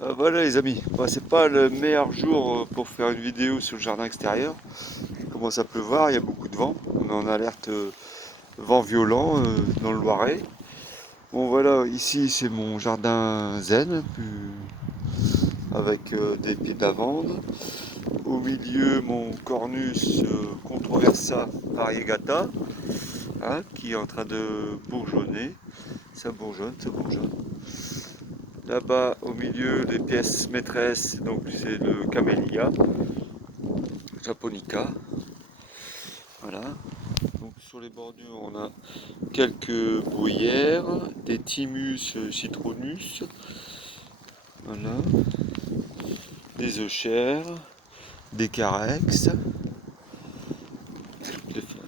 Voilà les amis, c'est pas le meilleur jour pour faire une vidéo sur le jardin extérieur. Il commence à pleuvoir, il y a beaucoup de vent. On est en alerte vent violent dans le Loiret. Bon voilà, ici c'est mon jardin zen, avec des pieds de lavande. Au milieu mon Cornus controversa variegata, hein, qui est en train de bourgeonner. Ça bourgeonne, ça bourgeonne. Là-bas, au milieu, des pièces maîtresses, donc c'est le camélia japonica. Voilà. Donc sur les bordures, on a quelques bruyères, des thymus citronus, voilà, des euchères, des carex,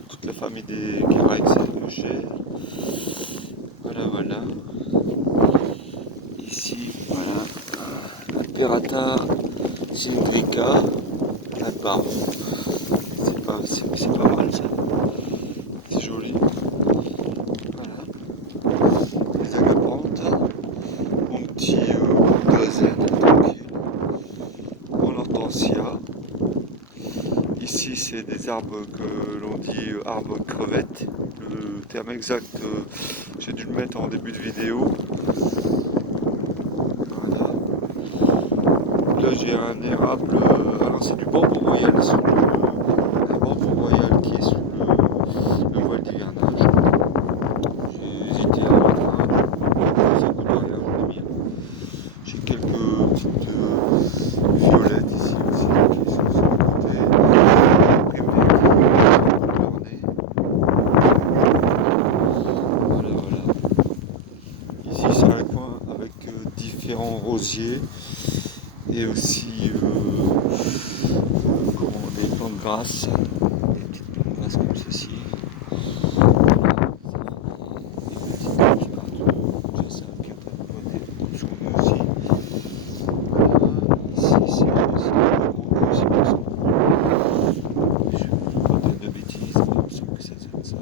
toute la famille des carex et des euchères. Voilà, voilà. Ici, voilà, Perata cylindrica, là-bas. C'est pas mal ça. C'est joli. Voilà. Les agapanthes. Mon petit gazelle tranquille. Mon hortensia. Ici, c'est des arbres que l'on dit arbres crevettes. Le terme exact, j'ai dû le mettre en début de vidéo. Voilà. Là, j'ai un érable. Alors, c'est du bambou royal. Un bambou royal qui est sous le voile d'hivernage. J'ai hésité à mettre un. Ça coûte rien, j'en ai mis un. J'ai quelques petites violettes ici aussi qui sont sur le côté. Primavera qui est un peu borné. Voilà, voilà. Ici c'est un coin avec différents rosiers et aussi des plantes grasses. Des petites plantes grasses comme ceci. Des petites partout. Ça c'est un pied de sur nous aussi. Voilà. Ici c'est le gros aussi pour ça. Je ne veux pas dire de bêtises, mais il me semble que ça donne ça.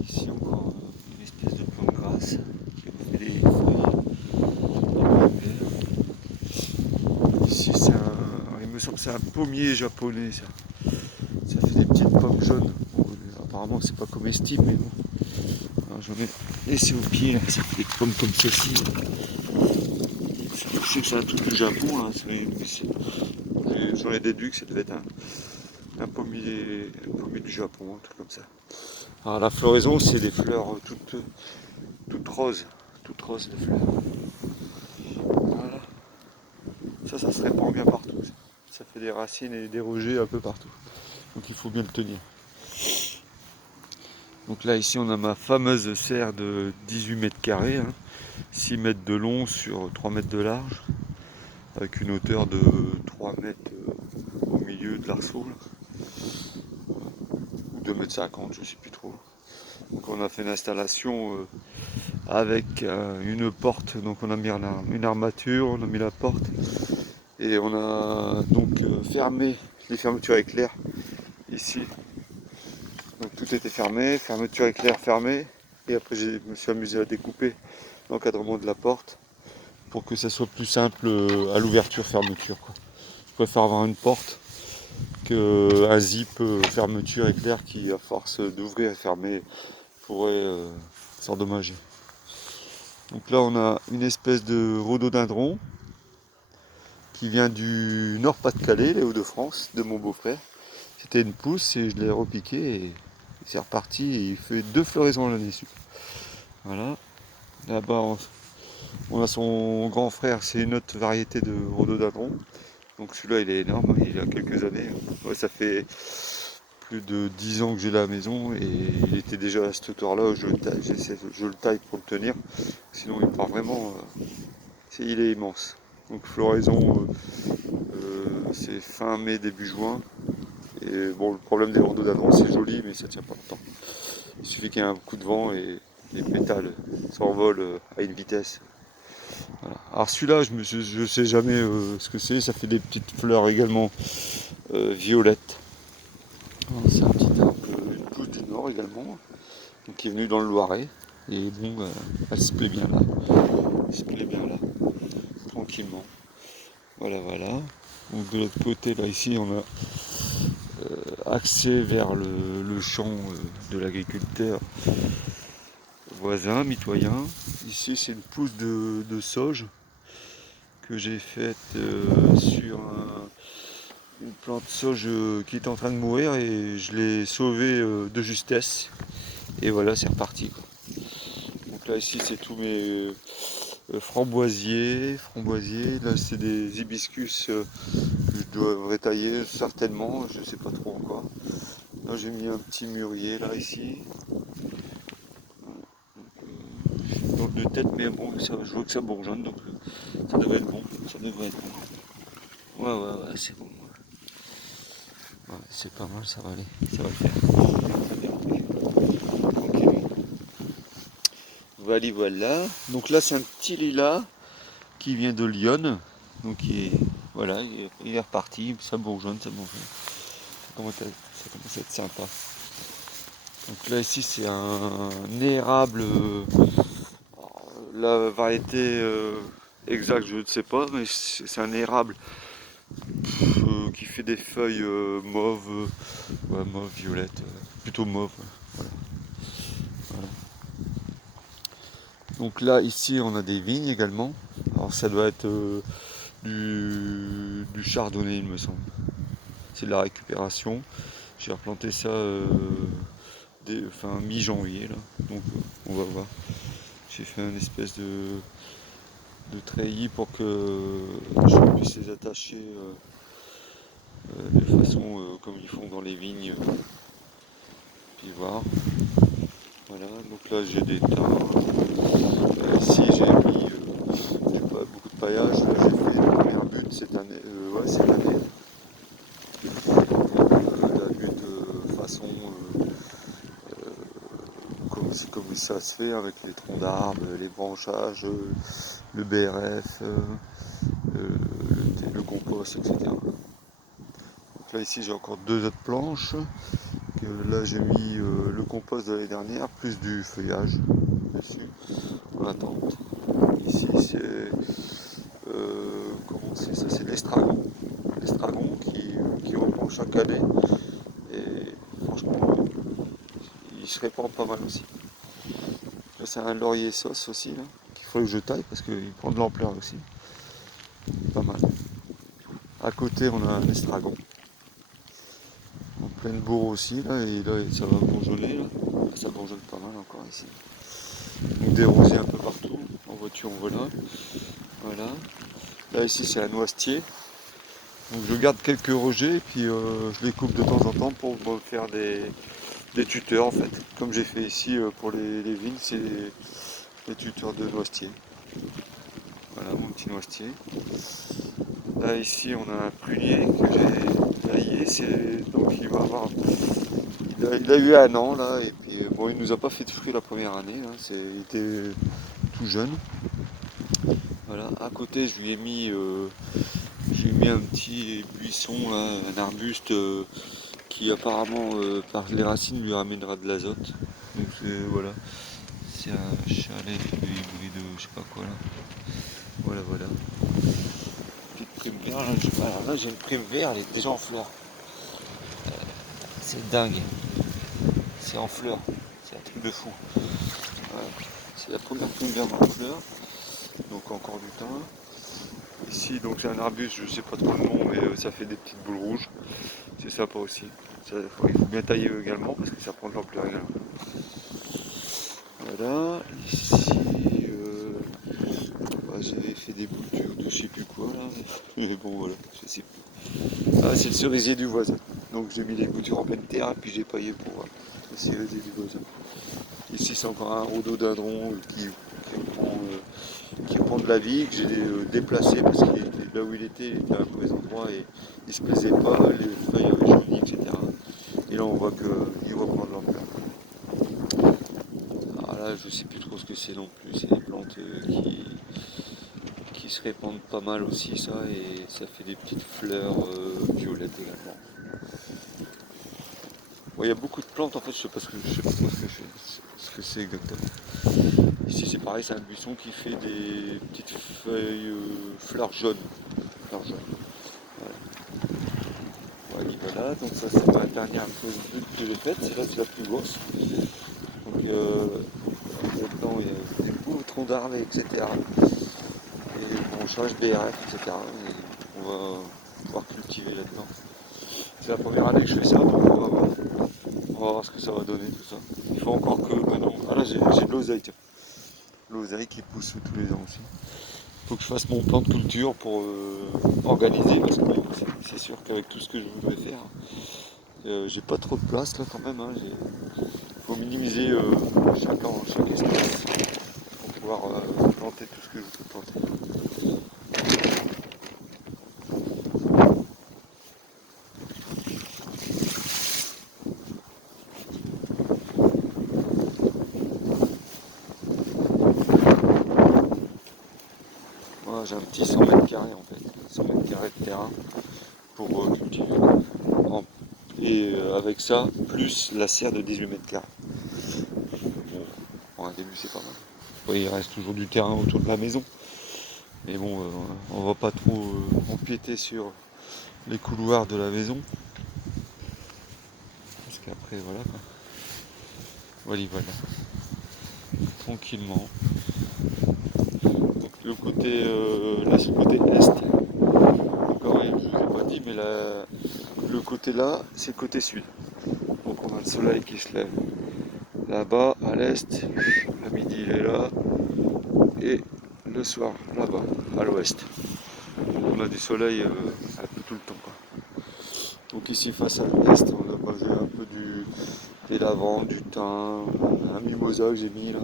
Ici encore une espèce de plante grasse qui a fait des feuilles verts. Ici c'est il me semble que c'est un pommier japonais ça. Ça fait des petites pommes jaunes. Bon, apparemment c'est pas comestible mais bon. Alors, j'en ai laissé au pied là, ça fait des pommes comme ceci. Je sais que c'est un truc du Japon, hein. J'en ai déduit que ça devait être un pommier du Japon, un truc comme ça. Alors la floraison, c'est des fleurs toutes roses, les fleurs. Voilà. Ça se répand bien partout. Ça fait des racines et des rejets un peu partout. Donc il faut bien le tenir. Donc là ici on a ma fameuse serre de 18 mètres carrés, hein, 6 mètres de long sur 3 mètres de large, avec une hauteur de 3 mètres au milieu de l'arceau, ou 2 mètres 50, je sais plus trop. Donc on a fait une installation avec une porte, donc on a mis une armature, on a mis la porte et on a donc fermé les fermetures éclair ici. Donc tout était fermé, fermeture éclair fermée, et après je me suis amusé à découper l'encadrement de la porte pour que ça soit plus simple à l'ouverture fermeture, quoi. Je préfère avoir une porte qu'un zip fermeture éclair qui à force d'ouvrir et fermer pourrait s'endommager. Donc là on a une espèce de rhododendron qui vient du Nord-Pas-de-Calais, les Hauts-de-France, de mon beau-frère. C'était une pousse et je l'ai repiqué et c'est reparti et il fait 2 floraisons l'année dessus. Voilà. Là-bas on a son grand frère, c'est une autre variété de rhododendron. Donc celui-là il est énorme, il a quelques années. Ouais, ça fait plus de 10 ans que j'ai la maison et il était déjà à cette hauteur-là, je le taille pour le tenir. Sinon il part vraiment. Il est immense. Donc floraison c'est fin mai, début juin. Et bon, le problème des rhododendrons, c'est joli, mais ça tient pas longtemps. Il suffit qu'il y ait un coup de vent et les pétales s'envolent à une vitesse. Voilà. Alors celui-là, je ne sais jamais ce que c'est. Ça fait des petites fleurs également violettes. C'est un petit arbre, une pousse du Nord également, donc qui est venue dans le Loiret. Et bon, elle se plaît bien là. Elle se plaît bien là. tranquillement. Voilà, voilà. Donc de l'autre côté, là, ici, on a accès vers le champ de l'agriculteur voisin, mitoyen. Ici, c'est une pousse de sauge que j'ai faite sur une plante sauge qui est en train de mourir et je l'ai sauvée de justesse. Et voilà, c'est reparti, quoi. Donc là, ici, c'est tous mes framboisiers. Là, c'est des hibiscus que je devrais tailler certainement, je ne sais pas trop encore. Là, j'ai mis un petit mûrier, là, ici. Donc de tête, mais bon, ça, je vois que ça bourgeonne, donc ça devrait être bon. Ça devrait être bon. Ouais, c'est bon. Ouais, c'est pas mal, ça va aller. Ça va le faire. Très bien. Tranquillement. Voilà. Donc là, c'est un petit lilas qui vient de Lyon. Donc voilà, il est reparti. Ça bourgeonne, ça bourgeonne. Ça commence à être sympa. Donc là, ici, c'est un érable. La variété exacte, je ne sais pas, mais c'est un érable qui fait des feuilles mauves, ouais, mauve, violette, plutôt mauve. Voilà. Voilà. Donc là, ici, on a des vignes également. Alors ça doit être du chardonnay, il me semble. C'est de la récupération. J'ai replanté ça mi-janvier, là. Donc on va voir. J'ai fait une espèce de treillis pour que je puisse les attacher de façon comme ils font dans les vignes. Puis voir. Voilà, donc là j'ai des tas. Ici j'ai mis j'ai pas beaucoup de paillage. Là j'ai fait la première butte cette année. Ouais, cette année. La butte façon comme ça se fait avec les troncs d'arbres, les branchages, le BRF, le compost, etc. Donc là ici j'ai encore deux autres planches. Là j'ai mis le compost de l'année dernière plus du feuillage dessus en attente. Ici c'est comment c'est ça, c'est l'estragon. L'estragon qui reprend chaque année et franchement il se répand pas mal aussi. Là c'est un laurier sauce aussi là, qu'il faudrait que je taille parce qu'il prend de l'ampleur aussi. Pas mal. À côté on a un estragon. En pleine bourre aussi là, et là ça va bourgeonner là. Ça bourgeonne pas mal encore ici. Donc des rosiers un peu partout. En voiture on voit là. Voilà. Là ici c'est un noisetier. Donc je garde quelques rejets et puis je les coupe de temps en temps pour me faire des tuteurs en fait. Comme j'ai fait ici pour les vignes, c'est des tuteurs de noisetier. Voilà mon petit noisetier. Là ici on a un prunier que j'ai taillé, donc il va avoir. Il a eu un an là et puis bon il nous a pas fait de fruits la première année, hein, il était tout jeune. Voilà, à côté je lui ai mis j'ai mis un petit buisson là, un arbuste qui apparemment par les racines lui ramènera de l'azote. Donc voilà, c'est un chalet hybride, je sais pas quoi là. Voilà. Petite prime vert, là, je sais pas, alors là j'ai une prime vert, elle est déjà en fleurs. C'est dingue. C'est en fleurs. C'est un truc de fou. Voilà. C'est la première prime verte en fleurs. Donc encore du temps. Ici donc j'ai un arbuste, je sais pas trop le nom, mais ça fait des petites boules rouges. C'est sympa aussi. Il faut bien tailler également parce que ça prend de l'ampleur également. Voilà, ici j'avais fait des boutures de je sais plus quoi là. Mais bon voilà, je sais plus. Ah c'est le cerisier du voisin. Donc j'ai mis les boutures en pleine terre et puis j'ai paillé pour le cerisier du voisin. Ici c'est encore un rhododendron qui prend de la vie, que j'ai déplacé parce qu'il était là où il était à un mauvais endroit et il se plaisait pas, les feuilles avaient jauni, etc. Et là on voit qu'il reprend de l'ampleur. Alors là je sais plus trop ce que c'est non plus, c'est des plantes qui se répandent pas mal aussi ça et ça fait des petites fleurs violettes également. Bon, il y a beaucoup de plantes en fait, je sais pas trop ce que c'est exactement. Ici c'est pareil, c'est un buisson qui fait des petites feuilles fleurs jaunes. Fleurs jaunes. Voilà, donc ça c'est ma dernière feuille que j'ai faite, celle-là c'est la plus grosse. Donc là-dedans il y a des beaux troncs d'arbres, etc. Et branchage BRF, etc. Et on va pouvoir cultiver là-dedans. C'est la première année que je fais ça, donc on va voir ce que ça va donner tout ça. Il faut encore que maintenant. Ah là j'ai de l'oseille, tiens. L'oseille qui pousse tous les ans aussi. Il faut que je fasse mon plan de culture pour organiser parce que c'est sûr qu'avec tout ce que je voudrais faire, j'ai pas trop de place là quand même. Il faut minimiser chaque espace pour pouvoir planter tout ce que je veux planter. Voilà, j'ai un petit 100 mètres carrés en fait, 100 mètres carrés de terrain pour cultiver. Et avec ça, plus la serre de 18 mètres carrés. Bon, pour un début c'est pas mal. Ouais, il reste toujours du terrain autour de la maison. Mais bon, on va pas trop empiéter sur les couloirs de la maison. Parce qu'après, voilà quoi. Voilà, voilà. Tranquillement. Donc le côté, là c'est le côté est. Encore rien, je vous ai pas dit, mais le côté là, c'est le côté sud. Donc on a le soleil qui se lève là-bas, à l'est. Le midi il est là. Et le soir, là-bas, à l'ouest. On a du soleil un peu tout le temps, quoi. Donc ici face à l'est, on a posé un peu des lavandes, du thym, un mimosa que j'ai mis là.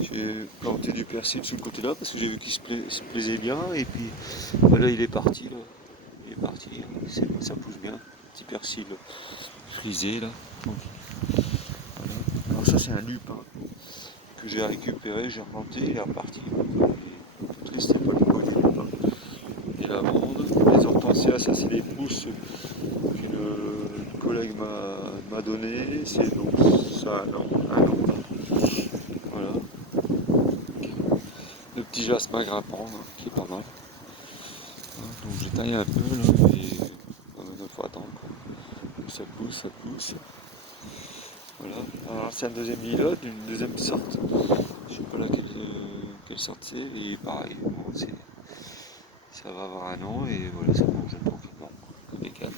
J'ai planté du persil sur le côté là parce que j'ai vu qu'il se plaisait bien et puis voilà il est parti là. Il est parti, ça pousse bien. Petit persil frisé là. Donc, voilà. Alors ça c'est un lupin que j'ai récupéré, j'ai replanté, il est reparti. Il est un peu triste, c'est pas le beau du lupin. Et lavande, les hortensias, ça c'est les pousses qu'une collègue m'a donné, c'est donc ça un an. Voilà. Le petit jasmin grimpant là, qui est pas mal. Donc j'ai taillé un peu là et il faut attendre quoi. Ça pousse, ça pousse. Voilà. Alors c'est un deuxième lilote, une deuxième sorte. Je sais pas là quelle sorte c'est. Et pareil, bon, ça va avoir un an et voilà, ça mange tranquillement. Impeccable.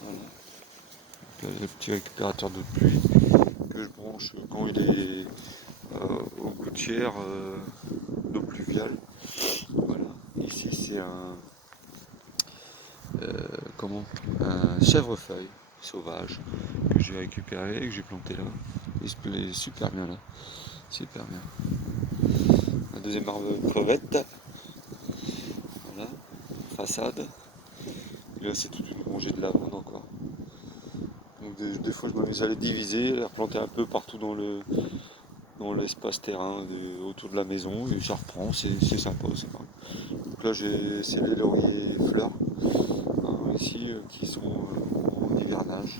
Voilà. Donc, le petit récupérateur de pluie que je branche quand il est aux gouttières d'eau pluviale. Voilà. Ici c'est comment un chèvrefeuille sauvage que j'ai récupéré et que j'ai planté là. Il se plaît super bien là. Super bien. Un deuxième arbre crevette. Voilà. Façade. Et là c'est toute une rangée de lavande encore. Donc des fois je m'amuse à les diviser, les replanter un peu partout dans l'espace terrain autour de la maison et ça reprend, c'est sympa, c'est pas. Donc là c'est les lauriers fleurs hein, ici qui sont en hivernage.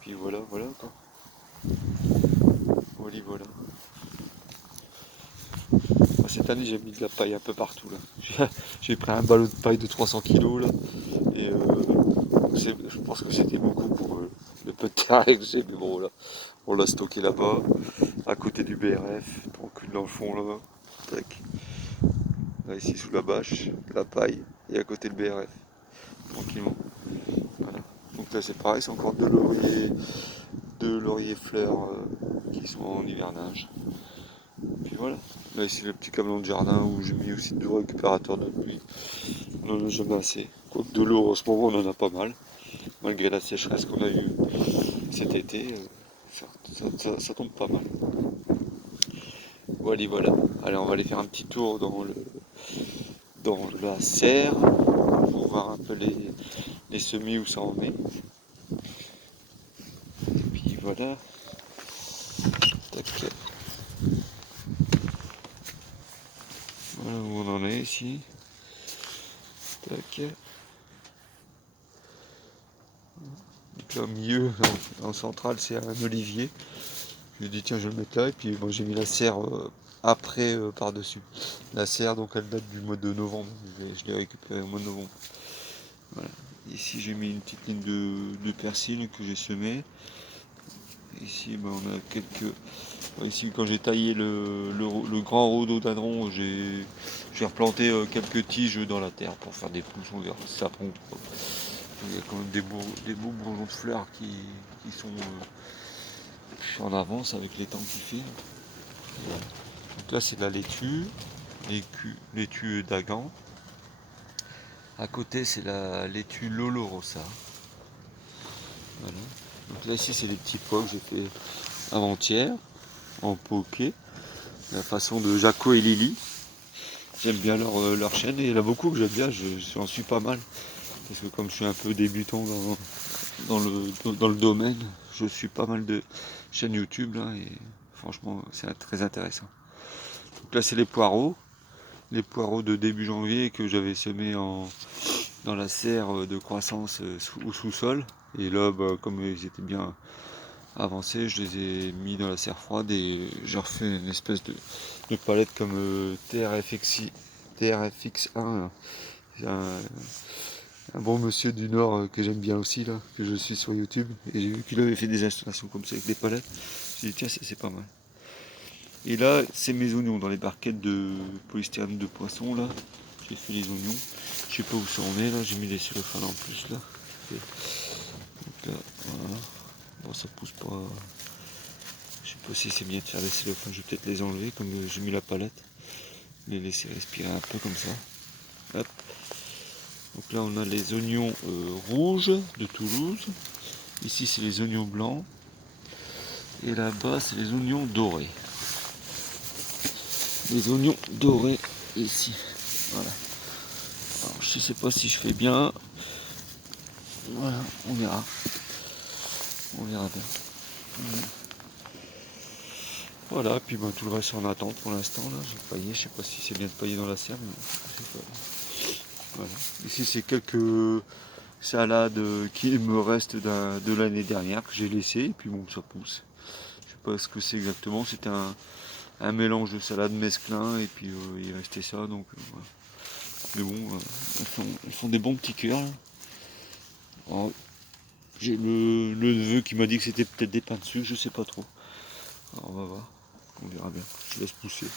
Puis voilà, voilà quoi. Voilà, voilà. Cette année j'ai mis de la paille un peu partout là. J'ai pris un ballot de paille de 300 kg là. Et je pense que c'était beaucoup pour le peu de terrain que j'ai, mais bon là, on l'a stocké là-bas, à côté du BRF, tranquille dans le fond là-bas. Tac. Là ici sous la bâche, la paille, et à côté le BRF, tranquillement. Voilà. Donc là c'est pareil, c'est encore deux lauriers fleurs qui sont en hivernage. Puis voilà. Là ici le petit camion de jardin où j'ai mis aussi deux récupérateurs de pluie. On n'en a jamais assez. Quoique de l'eau en ce moment on en a pas mal. Malgré la sécheresse qu'on a eue cet été, ça tombe pas mal. Voilà, voilà. Allez, on va aller faire un petit tour dans la serre pour voir un peu les semis où ça en est. Et puis voilà. Tac. Voilà où on en est ici. Tac. Donc là au milieu, en centrale, c'est un olivier J'ai dit tiens je vais le mettre là et puis bon, j'ai mis la serre après par-dessus. La serre donc elle date du mois de novembre, je l'ai récupérée au mois de novembre. Voilà. Ici j'ai mis une petite ligne de persil que j'ai semé. Ici ben, on a quelques. Ici quand j'ai taillé le grand rhododendron, j'ai replanté quelques tiges dans la terre pour faire des pousses, on verra si ça prend. Il y a quand même des beaux bourgeons de fleurs qui sont en avance avec les temps qu'il fait. Voilà. Donc là c'est de la laitue, laitue d'Agan. À côté c'est la laitue Lolo Rossa. Voilà. Donc là ici c'est des petits pois que j'ai fait avant-hier en poké, la façon de Jaco et Lily. J'aime bien leur chaîne et il y en a beaucoup que j'aime bien, j'en suis pas mal. Parce que comme je suis un peu débutant dans le domaine, je suis pas mal de chaînes YouTube là, et franchement c'est très intéressant. Donc là c'est les poireaux de début janvier que j'avais semés dans la serre de croissance au sous-sol. Et là bah, comme ils étaient bien avancés, je les ai mis dans la serre froide et j'ai refait une espèce de palette comme TRFX1. C'est un bon monsieur du Nord que j'aime bien aussi, là, que je suis sur YouTube. Et j'ai vu qu'il avait fait des installations comme ça avec des palettes. J'ai dit tiens c'est pas mal. Et là c'est mes oignons dans les barquettes de polystyrène de poisson là. J'ai fait les oignons. Je sais pas où ça en est là, j'ai mis des cellophanes en plus là. Donc là, voilà. Bon ça pousse pas. Je sais pas si c'est bien de faire des cellophanes, je vais peut-être les enlever comme j'ai mis la palette. Les laisser respirer un peu comme ça. Hop. Donc là on a les oignons rouges de Toulouse. Ici c'est les oignons blancs. Et là-bas c'est les oignons dorés. Les oignons dorés ici. Voilà. Alors je sais pas si je fais bien. Voilà, on verra. On verra bien. Voilà, puis ben, tout le reste en attente pour l'instant là. J'ai paillé, je sais pas si c'est bien de pailler dans la serre, mais je sais pas. Voilà. Ici c'est quelques salade qui me reste de l'année dernière que j'ai laissé et puis bon ça pousse. Je sais pas ce que c'est exactement, c'était un mélange de salade mesclun et puis il restait ça donc voilà. Mais bon elles font des bons petits cœurs. Alors, j'ai le neveu qui m'a dit que c'était peut-être des pains de sucre, je sais pas trop. Alors on va voir, on verra bien, je laisse pousser.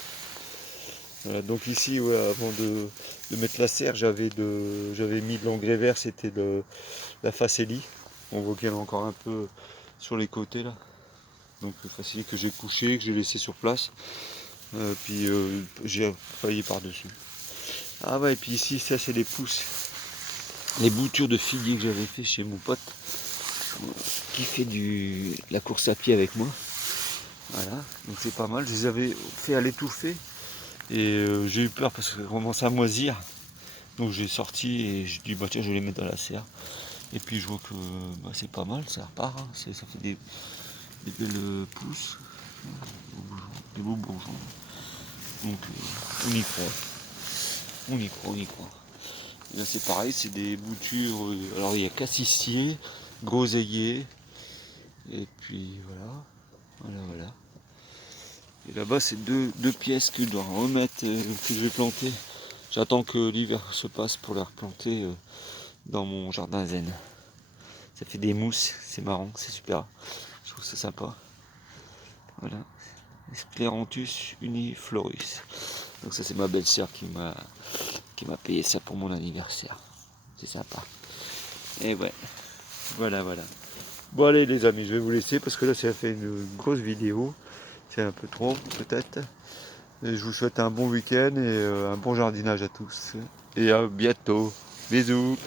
Voilà, donc ici ouais, avant de mettre la serre j'avais mis de l'engrais vert, c'était la facélie. On voit qu'elle est encore un peu sur les côtés là. Donc facile que j'ai couché, que j'ai laissé sur place. Puis j'ai failli par-dessus. Ah ouais, et puis ici, ça c'est les pousses. Les boutures de figuier que j'avais fait chez mon pote qui fait la course à pied avec moi. Voilà, donc c'est pas mal. Je les avais fait à l'étouffer et j'ai eu peur parce que ça commençait à moisir. Donc j'ai sorti et j'ai dit bah tiens je vais les mettre dans la serre. Et puis je vois que bah, c'est pas mal, ça repart. Hein. Ça fait des belles pousses, des beaux bourgeons. Donc on y croit. On y croit, on y croit. Et là c'est pareil, c'est des boutures. Alors il y a cassissier, groseillier. Et puis voilà. Voilà. Et là-bas c'est deux pièces que je dois remettre, que je vais planter. J'attends que l'hiver se passe pour les replanter dans mon jardin zen. Ça fait des mousses, c'est marrant, c'est super. Je trouve ça sympa. Voilà. Scleranthus uniflorus. Donc ça c'est ma belle-sœur qui m'a payé ça pour mon anniversaire. C'est sympa. Et ouais. Voilà. Bon allez les amis, je vais vous laisser parce que là ça fait une grosse vidéo. C'est un peu trop peut-être. Et je vous souhaite un bon week-end et un bon jardinage à tous. Et à bientôt. Bisous.